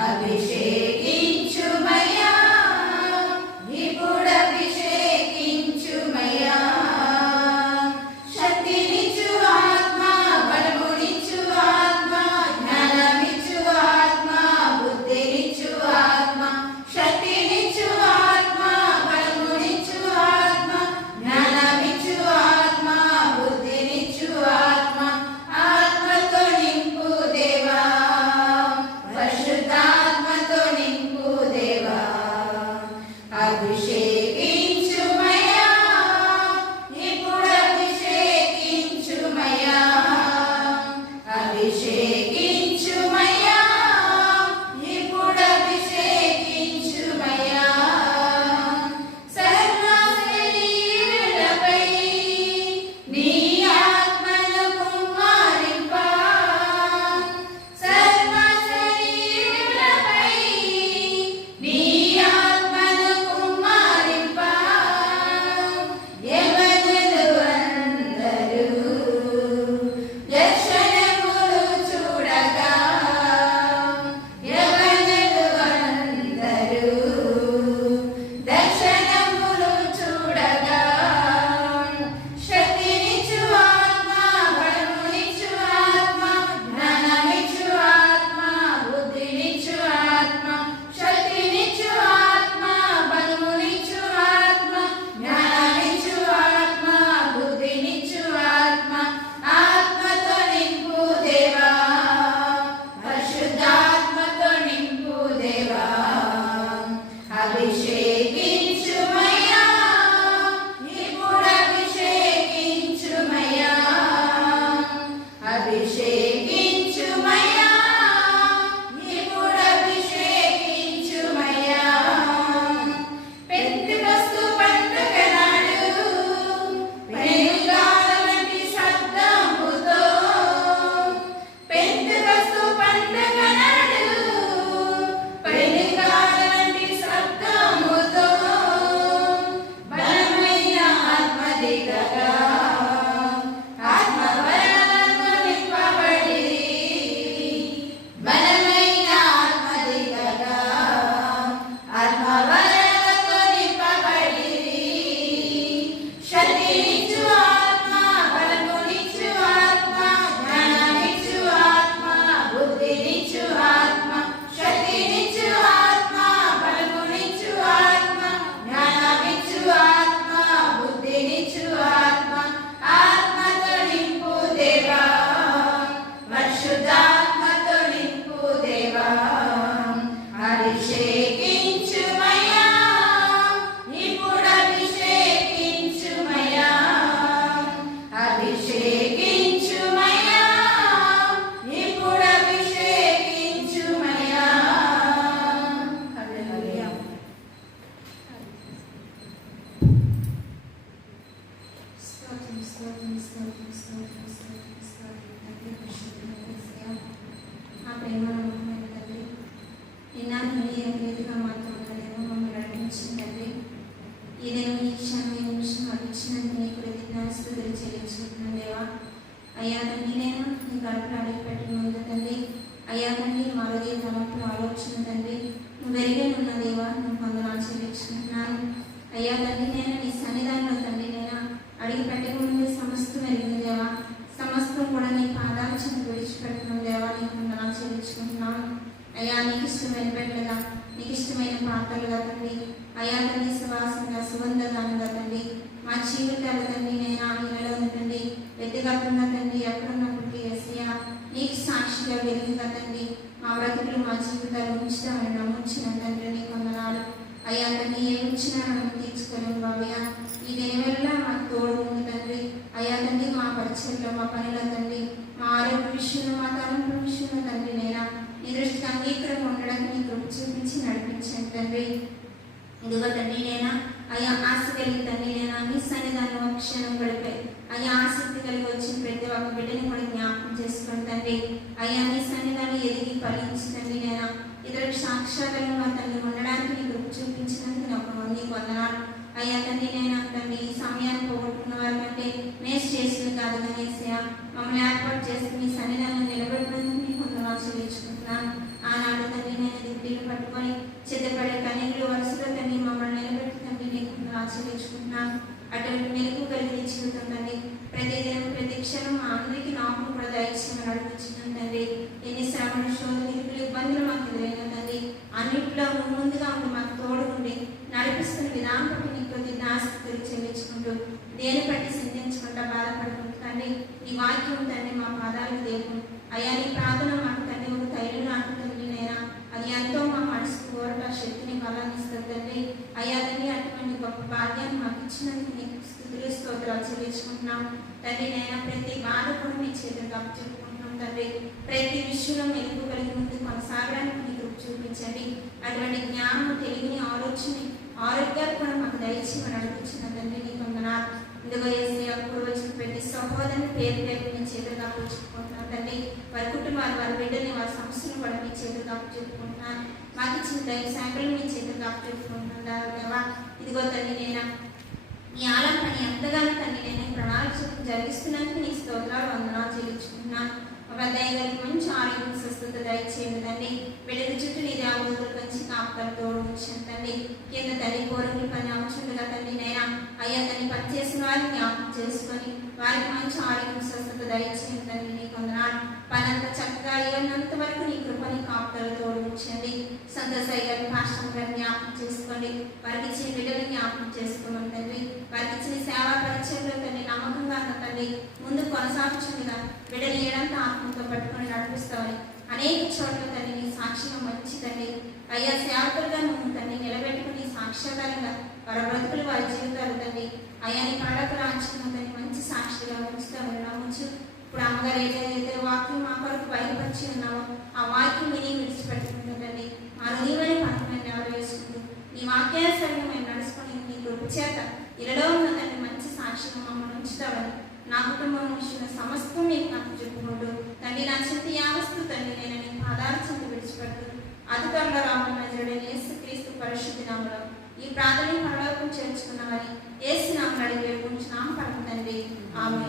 అభిషేకించుమయ్యా ఇప్పుడు ప్రేమ నమ్మకమైన తండ్రి ఇన్నాళ్ళు మీ రీతిగా మాతో మమ్మల్ని నడిపించిన తండ్రి ఈ దినం ఈ క్షణం ఈ నిమిషం మాకు చెల్లించుకుంటున్నాను దేవా అయ్యా తండ్రి నేను నీ కడుపులో అడిగి పెట్టిన ముందు తండ్రి అయ్యా తండ్రి మా హృదయ తలంపులు ఆలోచన తండ్రి నువ్వు వెరిగే ఉన్న దేవా నువ్వు వందనాలు చెల్లించుకుంటున్నాను అయ్యా తండ్రి నేను నీ సన్నిధానంలో తండ్రి నేను అడిగి పెట్టకముందు సమస్తం ఎరిగిన దేవా సమస్తం కూడా నీ పాదాల చెంత విడిచిపెడుతున్నాం దేవా నీకు వందనాలు చెల్లించుకుంటున్నాను అయ్యా నీకు ఇష్టమైన బిడ్డలుగా నీకు ఇష్టమైన పాత్రలుగా తండ్రి అయ్యా తండ్రి సువాసంగా సుగంధగానంగా తండ్రి మా జీవితాలు తండ్రి నేను ఆ నెలలో తండ్రి వ్యక్తిగతంగా తండ్రి ఎక్కడున్నప్పటికీ ఎస్యా నీకు సాక్షిగా వెలుగుగా తండ్రి మా బ్రతుకులు మా జీవితాలు ఉంచుతామని నమ్ముంచిన తండ్రి నీకు వందనాలు అయ్యా తండ్రి ఏమిచ్చినా మనం తీర్చుకోలేము బాబయ్యా. ఈ దేవెల్లా మాకు తోడు ఉంది తండ్రి. అయ్యా తండ్రి మా పరిచయంలో మా పనిలో తండ్రి. మా ఆరోగ్య విషయంలో మా తలంపు విషయంలో తండ్రి నేనా? నీ దృష్టికి అంగీకారం ఉండడానికి నీ కృప చూపించి నడిపించండి తండ్రి. ఇదిగో తండ్రి నేనా? అయ్యా ఆశ కలిగి తండ్రి నేనా? నీ సన్నిధానం క్షణం గడిపే అయ్యా ఆసక్తి కలిగి వచ్చిన ప్రతి ఒక్క బిడ్డని కూడా జ్ఞాపకం చేసుకోండి తండ్రి అయ్యా నీ సన్నిధానం ఎదిగి ఫలించండి నేను ఇతరులకు ఇతరులకు మా తండ్రి ఉండడానికి నీ కృప చూపించినందుకు నాకు నీకు వందనాలు అయ్యా తండ్రి నేను తండ్రి ఈ సమయాన్ని పోగొట్టుకున్న వారి కంటే మేస్ చేసింది కాదు కనేసయా మమ్మల్ని ఏర్పాటు చేసి మీ సన్నిధానం నిలబెట్టినందుకు నీకు వందనాలు చెల్లించుకుంటున్నాను. ఆనాడు తండ్రి నేను పట్టుకొని సిద్ధపడే కానీ వరుసలో తండ్రి మమ్మల్ని నిలబెట్టి తండ్రి నీకు ఆశ్రయించుకుంటున్నాను అటువంటి మెరుగు కలిగిన జీవితం తండ్రి. ప్రతిదినం ప్రతి క్షణం మా అందరికీ నాకు కూడా దయచేసి నడిపించిన తండ్రి. ఎన్ని శ్రమణ శోధన ఇరుకులు ఇబ్బందులు మాకు ఎదురైన తండ్రి అన్నింటిలో ముందుగా ఉండి మాకు తోడు ఉండి నడిపిస్తున్న విధానం బట్టి నీ కొద్ది నాశక్తులు చెల్లించుకుంటూ దేని బట్టి సింధించకుండా బాధపడుకుంటూ తండ్రి ఈ వాక్యం తండ్రి మా పాదాలకు దేవుడు. అయ్యా నీ ప్రార్థన మాకు భాగ్యాన్ని మాకు ఇచ్చినందుకు నీకు స్థుతులు స్తోత్రాలు చెల్లించుకుంటున్నాం. తండ్రి నైనా ప్రతి బాధ కూడా మీ చేతులకు చెప్పుకుంటున్నాం తండ్రి. ప్రతి విషయంలో మెలుగు కలిగి ముందు కొనసాగడానికి మీ కృప చూపించండి. అటువంటి జ్ఞానం తెలివిని ఆలోచన ఆరోగ్యాలు కూడా మాకు దయచి మనం నడిపించిన తండ్రి నీకు వందనాలు. ఇదిగో ఏసీ అప్పుడు వచ్చిన ప్రతి సహోదరుని పేరు పేరు మీ చేతులకు అప్పచెప్పుకుంటున్నాం తండ్రి. వారి కుటుంబాలు వారి బిడ్డని వారి సమస్యలు కూడా మీ చేతులుగా చెప్పుకుంటున్నాను. మాకు ఇచ్చిన దయ శాఖలు మీ చేతులకు అప్పచెప్పుకుంటున్నాను దేవా ఇదిగో తండ్రి నేను. నీ ఆలంపని ఎంతగానో తండ్రి నేను. ప్రణాళిక జరిగిస్తున్నందుకు నీ స్తోత్రాలు వందనాలు చెల్లించుకుంటున్నాను మా గారికి మంచి ఆరోగ్యం స్వస్థత దయచేయండి తండ్రి. బిడ్డల చుట్టూ నీ దేవుడు మంచి కాపుతాలు తోడు తండ్రి. కింద తల్లి కోరికలు పని అవసరంగా తండ్రి నేను. అయ్యా తల్లి పని చేసిన వారిని జ్ఞాపకం చేసుకొని వారికి మంచి ఆరోగ్యం స్వస్థత దయచేయండి తండ్రి. నీ కొందనాలు పనంత చక్కగా అయ్యన్నంత వరకు నీ కృపని సంతోషయ్య గారిని పాస్టర్ గారిని జ్ఞాపకం చేసుకోండి. వారికి ఇచ్చిన బిడ్డలు జ్ఞాపకం చేసుకోమని తండ్రి. వారికి ఇచ్చిన సేవా పరిచయంలో తండ్రి నమ్మకంగా ఉన్న తండ్రి ముందు కొనసాగుచుండగా బిడ్డలు ఏడంతా ఆత్మతో పట్టుకొని నడిపిస్తామని అనేక చోట్ల తండ్రి నీ సాక్ష్యం మంచి తండ్రి అయ్యా సేవకులుగా నువ్వు తండ్రి నిలబెట్టుకుని సాక్ష్యకారంగా వారి బ్రతుకులు వారి జీవితాలు తండ్రి అయ్యా నీ కళకు రాంచుకున్న తండ్రి మంచి సాక్షిగా ఉంచుతామని నమ్ముచు. ఇప్పుడు అమ్మగారు ఏదైతే వాక్యం మా కొరకు బయలుపరిచి ఉన్నావో ఆ వాక్యం విని విడిచిపెట్టుకుంటుందండి మా హృదయమైన పనులను ఎవరు వేసుకుంటూ నీ వాక్యానుసరంగా మేము నడుచుకొని నీ కృప చేత ఇలలో ఉన్న తండ్రి మంచి సాక్షిగా మమ్మల్ని ఉంచుతామని నా కుటుంబం విషయంలో సమస్తం నీకు నాకు చెప్పుకుంటూ తండ్రి నా చింత యావస్తు తండ్రి నేను నీ పాదాల చింత విడిచిపెడుతూ అధికారుల రామున్న జడని యేసు క్రీస్తు పరిశుద్ధి నామలో ఈ ప్రార్థన పరలోకం చేర్చుకున్నవని ఏసు నామలు అడిగి వేడుకుంటున్నాం పరమ తండ్రి. ఆమె